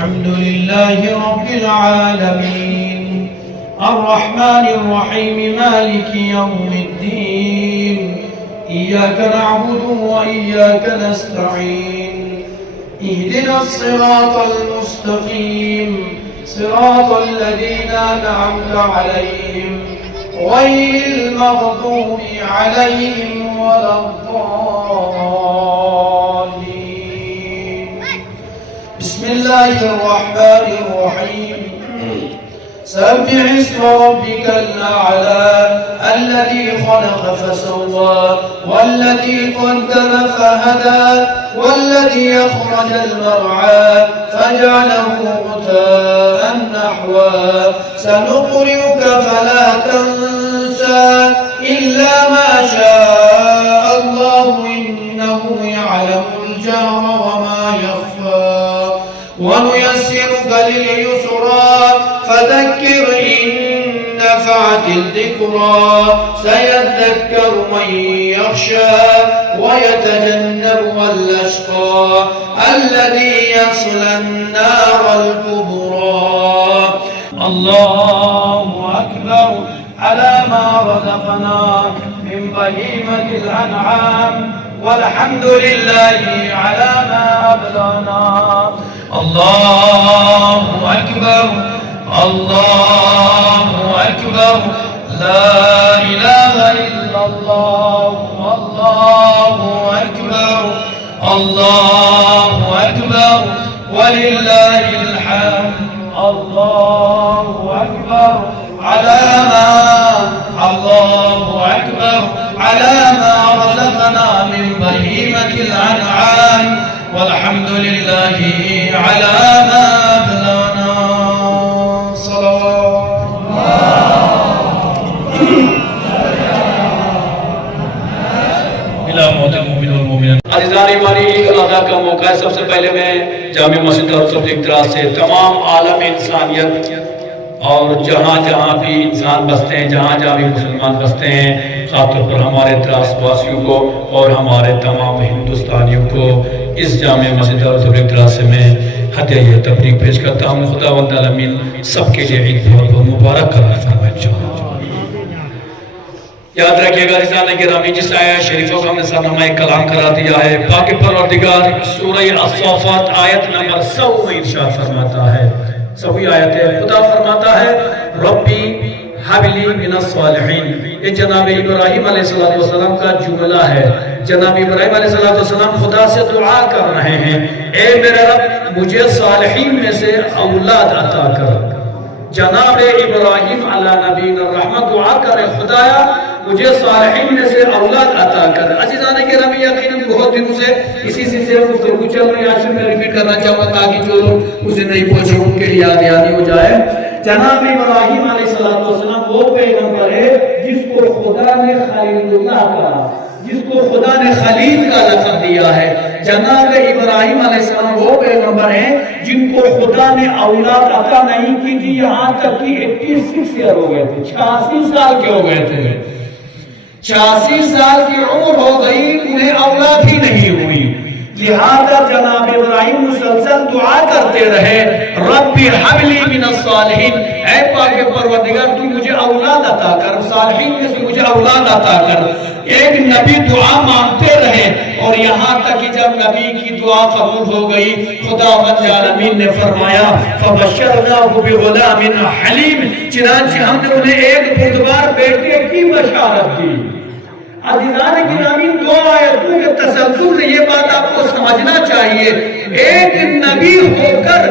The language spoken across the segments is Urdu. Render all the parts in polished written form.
الحمد لله رب العالمين الرحمن الرحيم مالك يوم الدين إياك نعبد وإياك نستعين اهدنا الصراط المستقيم صراط الذين أنعمت عليهم غير المغضوب عليهم ولا الضالين بسم الله الرحمن الرحيم سبح اسم ربك الأعلى الذي خلق فسوى والذي قدر فهدى والذي أخرج المرعى فجعله غثاء نحوا سنقرئك فلا تنسى إلا ما شاء الله إنه يعلم الجهر وما يخفى ونيسرك لليسرى فذكر إن نفعت الذكرى سيذكر من يخشى ويتجنبها الأشقى الذي يصلى النار الكبرى الله أكبر على ما رزقنا من بهيمة الأنعام والحمد لله على ما أبلانا الله أكبر الله أكبر لا إله إلا الله الله أكبر الله أكبر ولله الحمد الله أكبر على ما الله أكبر على ما رزقنا من بهيمة الأنعام والحمد لله على ما أبلانا عزیزان ایمانی عید الاضحیٰ کا موقع ہے. سب سے پہلے میں جامع مسجد اور تبلیغ دراز سے تمام عالم انسانیت اور جہاں جہاں بھی انسان بستے ہیں جہاں جہاں بھی مسلمان بستے ہیں خاص طور پر ہمارے دراز واسیوں کو اور ہمارے تمام ہندوستانیوں کو اس جامع مسجد اور تبلیغ دراز سے میں ہدیہ تبریک پیش کرتا ہوں. خداوند العالمین سب کے لیے عید بہت بہت مبارک قرار فرمائے انشاءاللہ. یاد رکھیے گا عزیزان گرامی جس آیت شریفوں کا ہم نے سرنامہ کلام کرا دیا ہے. پاک پروردگار سورہ الصافات آیت نمبر 100 میں ارشاد فرماتا ہے. سوئی آیت ہے. خدا فرماتا ہے ربی حبلی من الصالحین. یہ جناب ابراہیم علیہ السلام کا جملہ ہے. جناب ابراہیم علیہ السلام خدا سے دعا کر رہے ہیں اے میرے رب مجھے صالحین میں سے اولاد عطا کر. جناب ابراہیم علیہ نبینا الرحمت دعا کرے خدایا مجھے صالحین میں سے اولاد عطا کر. عزیزان گرامی یقیناً بہت دنوں سے اسی سلسلے میں گفتگو چل رہی ہے. آج میں ریپیٹ کرنا چاہوں گا تاکہ جو لوگ اسے نہیں پہنچے ان کے لیے یاد ہو جائے. جناب ابراہیم علیہ السلام وہ پیغمبر ہے جس کو خدا نے خلیل اللہ کہا, جس کو خدا نے خلیل کا لقب دیا ہے. جناب ابراہیم علیہ السلام وہ پیغمبر ہیں جن کو خدا نے اولاد عطا نہیں کی تھی. یہاں تک کہ 86 ایئر ہو گئے تھے, 86 سال کے ہو گئے تھے. 86 سال کی عمر ہو گئی انہیں اولاد ہی نہیں ہوئی. لہذا جناب ابراہیم مسلسل دعا کرتے رہے رب حبلی من الصالحین. اے پاک پروردگار تو مجھے اولاد عطا کر, صالحین میں سے مجھے اولاد عطا کر. ایک نبی دعا مانگتے رہے اور یہاں تک کہ جب نبی کی دعا قبول ہو گئی خداوند العالمین نے فرمایا فبشرناہ بغلام حلیم. چنانچہ ہم نے انہیں ایک بردبار بیٹے کی بشارت دی. عزیزان گرامی دو آیتوں کے تسلسل سے یہ بات آپ کو سمجھنا چاہیے. ایک نبی ہو کر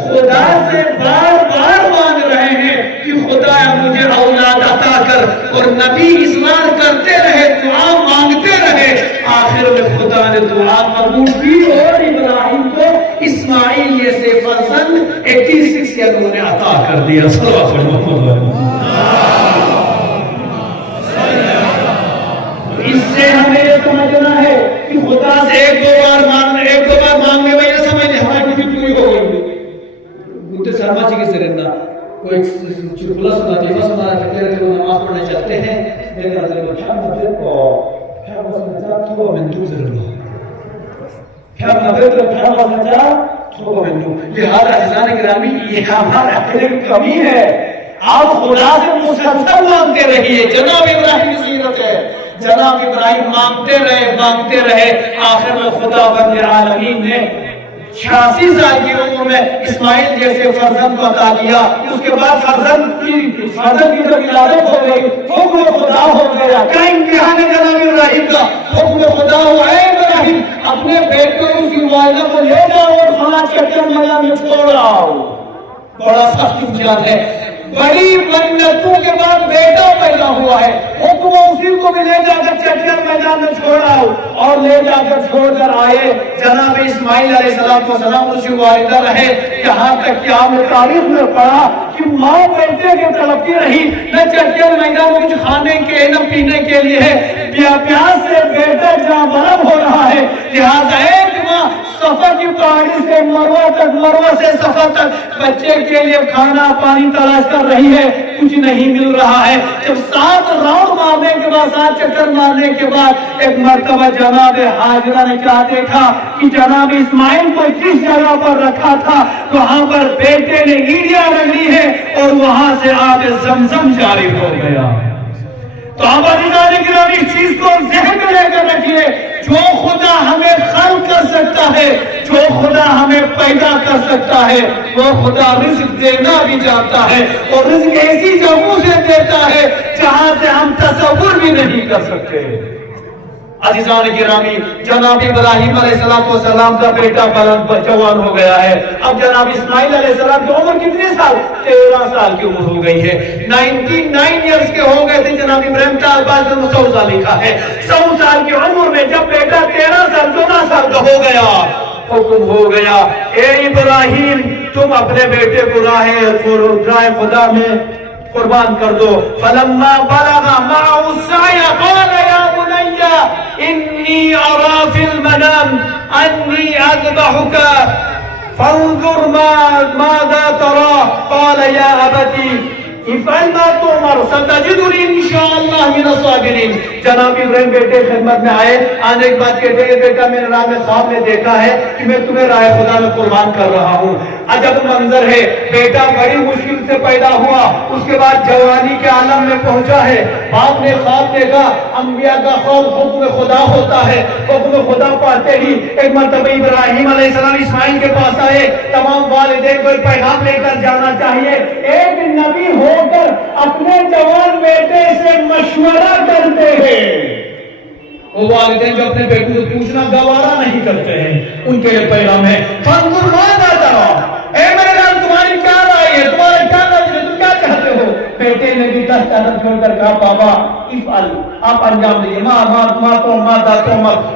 خدا سے بار بار مانگ رہے ہیں کہ خدایا مجھے اولاد عطا کر, اور نبی اصرار کرتے رہے دعا مانگتے رہے. آخر میں خدا نے دعا قبول کی اور ابراہیم کو اسماعیل سے فرزند 86 کے انہوں نے عطا کر دیا. صلی اللہ علیہ وسلم. اس سے ہمیں یہ سمجھنا ہے کہ خدا سے ایک دو بار مانگنے میں یہ سمجھنے ہماری کچھ پوری ہو گئی. گنتے سرما چکی سے رہنا کوئی چرکلا سنا دیفہ سنا کہتے رہتے وہ نماز پڑھنے چلتے ہیں. میرے نظر میں کیا مدد کو کیا مسجد تو من دوزر اللہ کیا مدد کو کیا مسجد لہذا عزیزان گرامی یہ ہمارا علم کمی ہے. آپ خدا سے مسلسل مانگتے رہیے. جناب ابراہیم کی سیرت ہے. جناب ابراہیم مانگتے رہے آخر میں خدا بند عالمین نے 86 سال کی عمر میں اسماعیل جیسے فرزند کو عطا کیا. اس کے بعد فرزند کی جب ولادت ہو گئی حکم خدا ہو گیا. کیا امتحان ہے جناب ابراہیم کا؟ حکم خدا ہوا ہے ابراہیم اپنے بیٹے کو اس کی والدہ کو لے جاؤ اور فلاں چکر میدان میں چھوڑ آؤ. بڑا سخت امتحان ہے. بڑی منتوں کے بعد بیٹا پیدا ہوا ہے. حکم اسی کو بھی لے جا کر چچر میدان میں چھوڑ آؤ اور لے جا کر چھوڑ کر آئے. جناب اسماعیل علیہ السلام اسی والدہ رہے یہاں تک کہ آپ نے تاریخ میں پڑھا کہ ماں بیٹے کے تڑپتی رہی نہ چچر میدان میں کچھ کھانے کے نہ پینے کے لیے ہے. پیاس سے بیٹا جہاں برف ہو رہا ہے. لہٰذا ایک ماں صفا کی پہاڑی سے مروہ تک مروہ سے صفا تک بچے کے لیے کھانا پانی تلاش کر رہی ہے. کچھ نہیں مل رہا ہے. جب 7 راؤنڈ مارنے کے بعد 7 چکر مارنے کے بعد ایک مرتبہ جناب حاجرہ نے کیا دیکھا کہ جناب اسماعیل کو جس جگہ پر رکھا تھا وہاں پر بیٹے نے ایڑیاں رگڑی ہے اور وہاں سے آب زمزم جاری ہو گیا. تو آپ عزیزان گرامی اس چیز کو ذہن میں لے کر رکھیے. جو خدا ہمیں خلق کر سکتا ہے جو خدا ہمیں پیدا کر سکتا ہے وہ خدا رزق دینا بھی جانتا ہے اور رزق ایسی جگہوں سے دیتا ہے جہاں سے ہم تصور بھی نہیں کر سکتے. عزیزان گرامی جناب ابراہیم علیہ السلام کا بیٹا جوان ہو گیا ہے. اب جناب اسماعیل علیہ السلام کی عمر کتنے سال؟ 13 سال کی عمر ہو گئی ہے. 99 ایئرز کے ہو گئے تھے. جناب ابراہیم کا بعد میں 100 سال لکھا ہے. 100 سال کی عمر میں جب بیٹا 13 سال 14 سال کا ہو گیا حکم ہو گیا اے ابراہیم تم اپنے بیٹے کو راہ خدا میں قربان کر دو. فلما بلغ معه السعي قال يا بني إني أرى في المنام أني أذبحك فانظر ماذا ترى قال يا أبتي افعل ما تؤمر ستجدني ان شاء الله من الصابرين. جناب ابراہیم بیٹے خدمت میں آئے. آنے کے بعد کہتے ہیں بیٹا میں نے راہ میں خواب میں دیکھا ہے کہ میں تمہیں راہ خدا میں قربان کر رہا ہوں. عجب منظر ہے. بیٹا بڑی مشکل سے پیدا ہوا اس کے بعد جوانی کے عالم میں پہنچا ہے. باپ نے خواب دیکھا. انبیاء کا خواب حکم خدا ہوتا ہے. حکم خدا پاتے ہی ایک مرتبہ ابراہیم علیہ السلام اسماعیل کے پاس آئے. تمام والدین کو پیغام لے کر جانا چاہیے. ایک نبی ہو کر اپنے جوان بیٹے سے مشورہ کرتے ہیں. وہ والدین جو اپنے بیٹوں سے پوچھنا گوارا نہیں کرتے ہیں ان کے لیے پیغام ہے فانظر ماذا ترى. اے میرے نام تمہاری کیا رائے ہے تمہارا کیا نظر ہے تم کیا چاہتے ہو. بیٹے نے بھی 10 طرف چھوڑ کر کہا بابا افعل آپ انجام دیجیے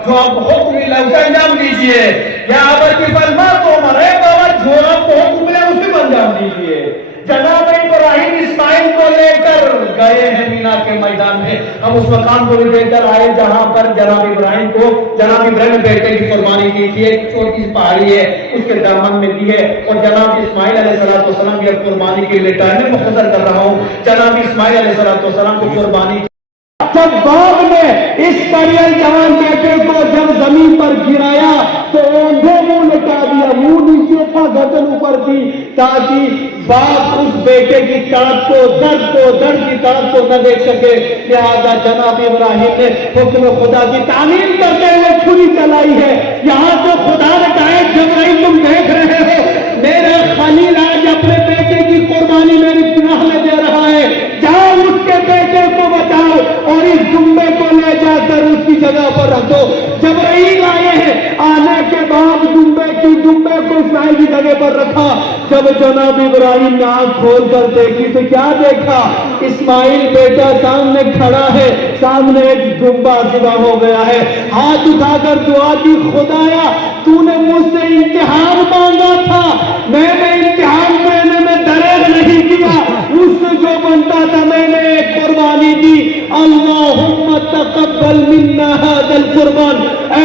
جو آپ حکم ملا اسے انجام دیجیے. یا افعل ما تؤمر. اے بابا جو آپ کو حکم ملا اسے انجام دیجیے. جناب ابراہیم اسماعیل کو لے کر گئے ہیں مینا کے میدان میں. ہم اس مقام کو بھی لے کر آئے جہاں پر جناب ابراہیم بیٹے کی قربانی کی تھی. ایک چھوٹی سی پہاڑی ہے اس کے دامن میں دی ہے اور جناب اسماعیل علیہ السلام کی قربانی کے لیے ٹائم میں مختصر کر رہا ہوں. جناب اسماعیل علیہ السلام کو قربانی جب باغ نے اس پریل جوان بیٹے کو جب زمین پر گرایا تو اونھے منہ لٹا دیا. منہ نیچے تھا گردن اوپر تھی تاکہ باپ اس بیٹے کی تڑپ کو درد کی تڑپ کو نہ دیکھ سکے. لہذا جناب ابراہیم نے حکم خدا کی تعمیل کرتے ہوئے چھری چلائی ہے. یہاں تو خدا نے کہا ہے جبرائیل تم دیکھ رہے ہو میرے خلیل آج اپنے بیٹے کی قربانی میری پناہ میں دے رہا ہے. جاؤ اس کے بیٹے کو بچاؤ اور اس دمبے کو لے جا کر اس کی جگہ پر رکھ دو. جبرائیل آئے ہیں. آنے کے بعد دمبے کو اسماعیل کی جگہ پر رکھا. جب جناب ابراہیم نے آنکھ کھول کر دیکھی تو کیا دیکھا اسماعیل بیٹا سامنے کھڑا ہے. سامنے ایک دمبا ذبح ہو گیا ہے. ہاتھ اٹھا کر دعا کی خدایا تو نے مجھ سے امتحان مانگا تھا میں نے امتحان دینے میں دریغ نہیں کیا. اس سے جو بنتا تھا میں نے ایک قربانی دی. اللہم تقبل منا هذا القربان. اے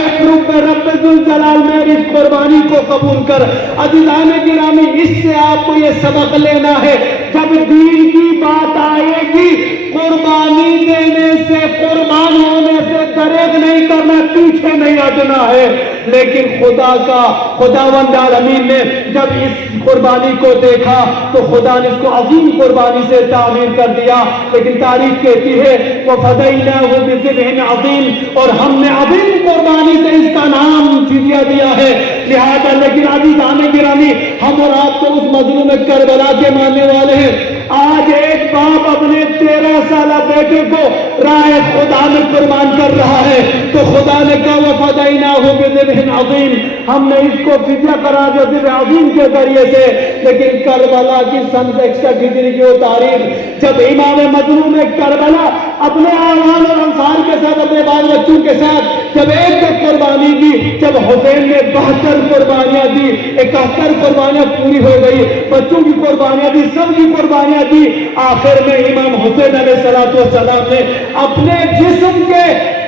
رب ذوالجلال میری اس قربانی کو قبول کر۔ عزیزان گرامی، اس سے آپ کو یہ سبق لینا ہے، جب دین کی بات آئے گی قربانی دینے سے، قربان ہونے سے دریغ نہیں کرنا، پیچھے نہیں ہٹنا ہے۔ لیکن خداوند عالمین نے جب اس قربانی کو دیکھا تو خدا نے اس کو عظیم قربانی سے تعمیر کر دیا۔ لیکن تاریخ کہتی ہے وَفَدَيْنَاهُ بِذِبْحٍ عَظِيمٍ، اور ہم نے عظیم قربانی سے اس کا نام فدیہ دیا ہے۔ لہذا لیکن عزیزان گرامی، ہم اور آپ تو اس مظلوم کربلا کے ماننے والے ہیں۔ آج ایک باپ اپنے 13 سالہ بیٹے کو راہ خدا میں قربان کر رہا ہے تو خدا نے کہا وَفَدَيْنَاهُ بِذِبْحٍ عَظِيمٍ، ہم نے اس کو فدیہ کرا دیا ذبح عظیم کے ذریعے سے۔ لیکن کربلا کی سن 61 ہجری کی وہ تاریخ جب امام مظلوم کربلا اپنے آوان اور انصار کے ساتھ، اپنے بال بچوں کے ساتھ جب ایک قربانی دی، جب حسین نے 72 قربانیاں دی، 71 قربانیاں پوری ہو گئی، بچوں کی قربانیاں دی، سب کی قربانیاں دی، آخر میں امام حسین علیہ السلام نے اپنے جسم کے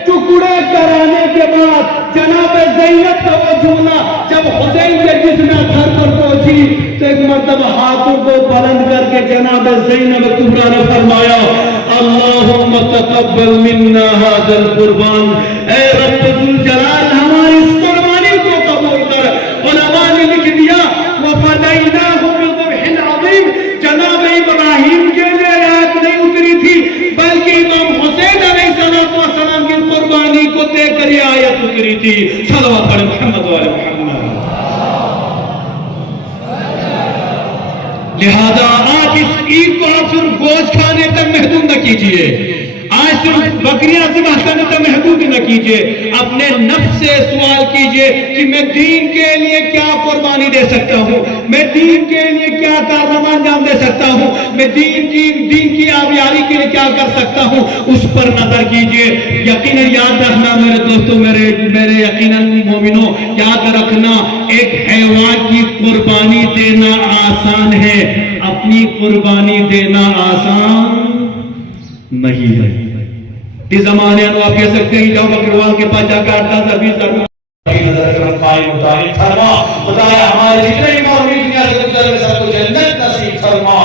ٹکڑے کرانے کے بعد جناب زینب کا وہ جملہ جب حسین کے جسم گھر پر پہنچی تو ایک مرتبہ ہاتھوں کو بلند کر کے جناب زینب کبریٰ نے فرمایا اللہم تقبل منا ھذا القربان، اے رب ذوالجلال ہماری اس قربانی کو قبول کر۔ علماء نے لکھ دیا وَفَدَيْنَاهُ بِذِبْحٍ عَظِيمٍ، جناب ابراہیم کے لیے آیت نہیں اتری تھی بلکہ امام حسین علیہ السلام کی قربانی کو دیکھ کر یہ آیت اتری تھی۔ صلوات علی محمد و علی محمد۔ لہذا آج اس عید کو آپ صرف گوشت کھانے تک محدود نہ کیجئے، آج صرف بکریاں ذبح کرنے تک محدود نہ کیجئے، اپنے نفس سے سوال کیجئے کہ میں دین کے لیے کیا قربانی دے سکتا ہوں، میں دین کے لیے کیا کارنامہ انجام دے سکتا ہوں، میں دین کی آبیاری کے لیے کیا کر سکتا ہوں، اس پر نظر کیجئے۔ یقیناً یاد رکھنا میرے دوستوں، میرے یقیناً مومنوں، یاد رکھنا ایک حیوان کی قربانی دینا آسان ہے، اپنی قربانی دینا آسان نہیں ہے۔ اس زمانے میں آپ کہہ سکتے ہیں جاؤ بکروال کے پاس جا کر 10-20 فرما خدایا ہمارے جتنے مومنین دنیا سے گزر گئے سب کو جنت نصیب فرما،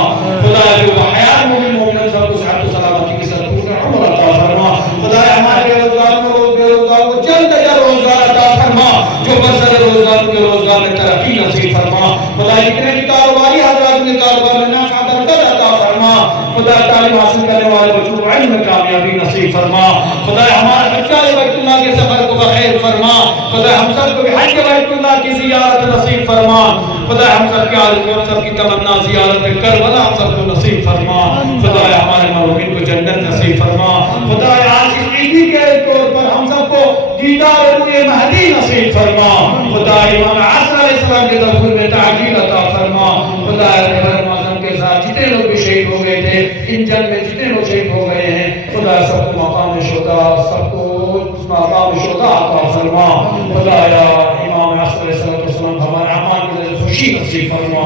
خدایا جو حیات مومن سب کو صحت و سلامتی کے ساتھ پورا عمر عطا فرما، خدایا ہمارے روزگار کو جلد روزگار عطا فرما، جو بسر روزگار کے روزگار میں ترقی نصیب فرما، خدایا جتنے کاروباری حضرات کے کاروبار میں نفع برکت عطا فرما، خدا تعلیم حاصل کرنے والے بچوں کو علم میں کامیابی نصیب فرما، خدا ہمارے حج بیت اللہ کے سفر کو بخیر فرما، خدا ہم سب کو بھی حج بیت اللہ کی زیارت نصیب فرما، خدا ہم سب کے عالم ہم سب کی تمنا زیارت کربلا ہم سب کو نصیب فرما، خدا ہمارے مرحومین کو جنت نصیب فرما، خدا آج اس عیدی کے طور پر ہم سب کو دیدار روئے مہدی نصیب فرما، خدا امام عصر علیہ السلام کے دخول میں تعجیل عطا فرما، خدا رہبر معظم کے ساتھ جتنے لوگ بھی شہید ہو گئے تھے، ان جنگ میں جتنے لوگ شہید ہو گئے ہیں، خدا سب کو مقام شہداء، سب کو مقام شہداء عطا فرما، خدایا امام عصر علیہ السلام ہمارے اعمال کے ذریعے خوشی نصیب فرما،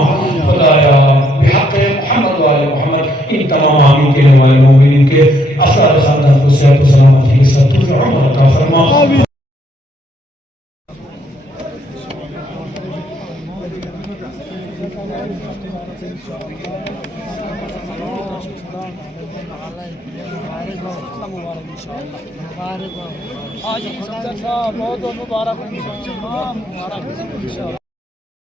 خدایا بحق محمد و آل محمد ان تمام آمین کہنے والے مومنین کے افراد خاندان کو صحت و سلامتی کے ساتھ طول عمر عطا فرما۔ آج صاحب بہت مبارک